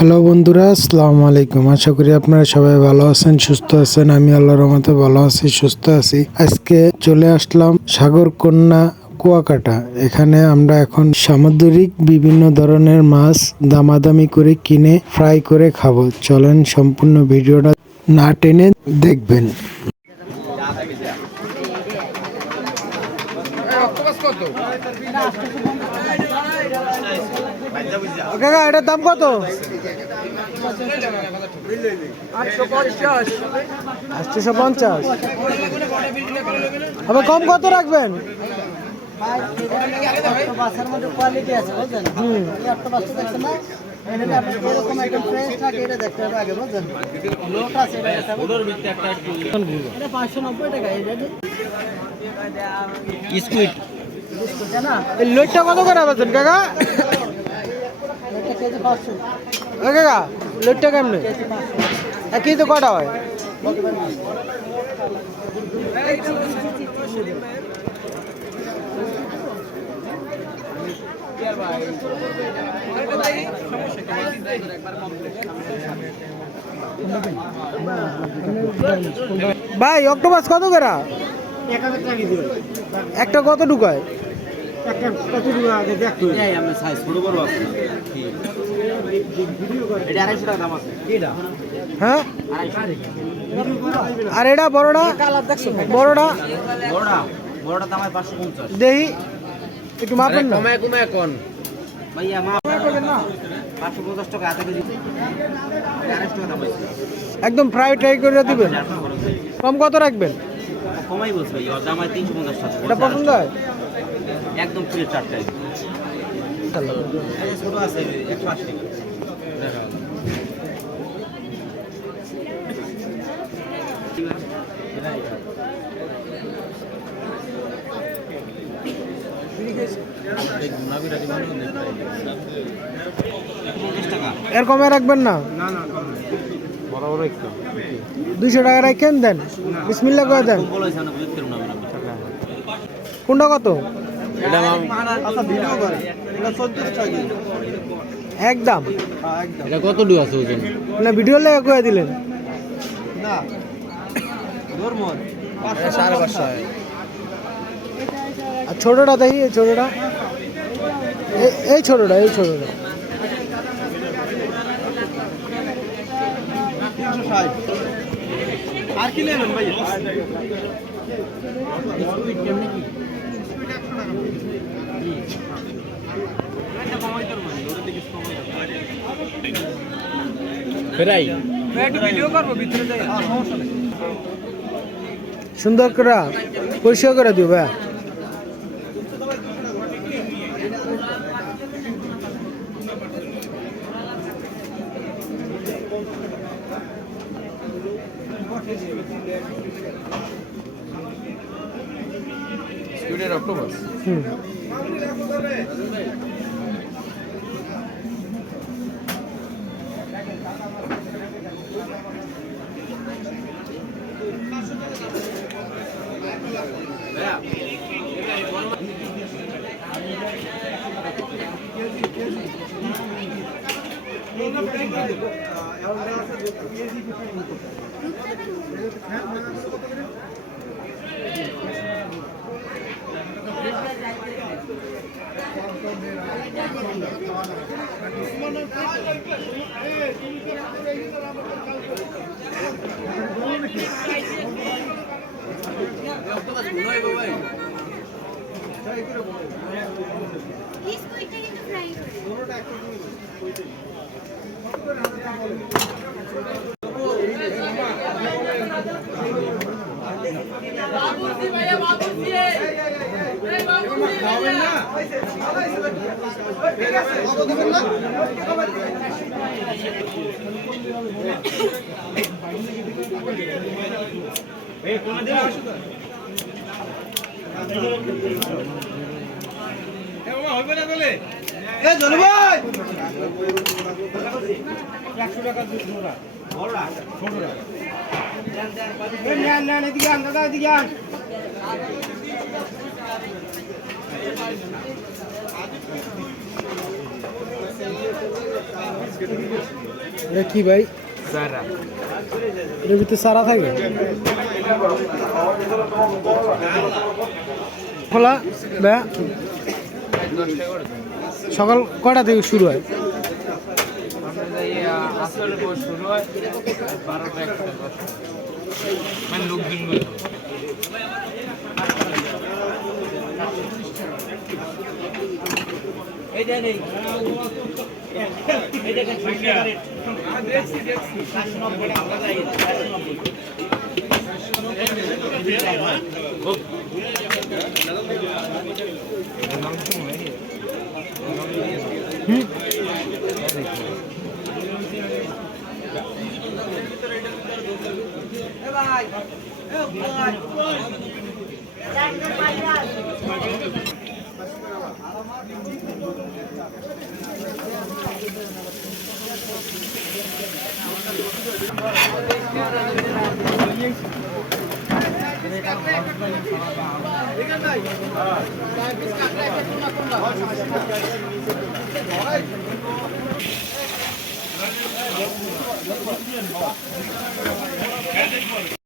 Hello বন্ধুরা, আসসালামু আলাইকুম। আশা করি আপনারা সবাই ভালো আছেন, সুস্থ আছেন। আমি আল্লাহর রহমতে ভালো আছি, সুস্থ আছি। আজকে চলে আসলাম সাগরকন্যা কুয়াকাটা। এখানে আমরা এখন সামুদ্রিক বিভিন্ন ধরনের মাছ দামাদামি করে কিনে ফ্রাই করে খাবো। চলেন সম্পূর্ণ ভিডিওটা না টেনে দেখবেন। কাকা, এটার দাম কত? 850। আবার কম কত রাখবেন? লোটটা কত করে আবেছেন কাকা? কাকা, লোটটা কেমনে? এক কেজি তো কটা হয়? ভাই, অক্টোপাস কত করে? একটা কত ঢুকায়? হ্যাঁ, আর এটা বড়টা? বড়টা দেখি একটু মাপেন না। একদম ফ্রাই ট্রাই করে দিবেন। কম কত রাখবেন? কমাই বলছি ভাই, ওর দাম 350 টাকা। এটা পছন্দ হয়? একদম ফ্রেশ টাটকা। ছোট আছে 180 টাকা। এর কমে রাখবেন না? 200 টাকা রাখেন, দেন। বিসমিল্লাহ করে দেন। কোনটা কত? একদম এটা কত ডু আছে ওজন? না, ভিডিও লেগে করে দিলেন না, আর ছোটটা দেখি, এই ছোটটা, এই ছোটটা, এই ছোটটা। 360। আর কি নেবেন ভাই? সুন্দর করে পরিষ্কার করে দিও ভাই। অক্টোপাস এটা কি ভাই? সারা এর ভিতরে সারা থাকে? খোলা ভাইয়া? সকাল কটা থেকে শুরু হয়? আসরের পর শুরু হয় 12টা 1টা মানে লোকজন এইটা নেই এইটা দেখছি 590 টাকা লাগে 5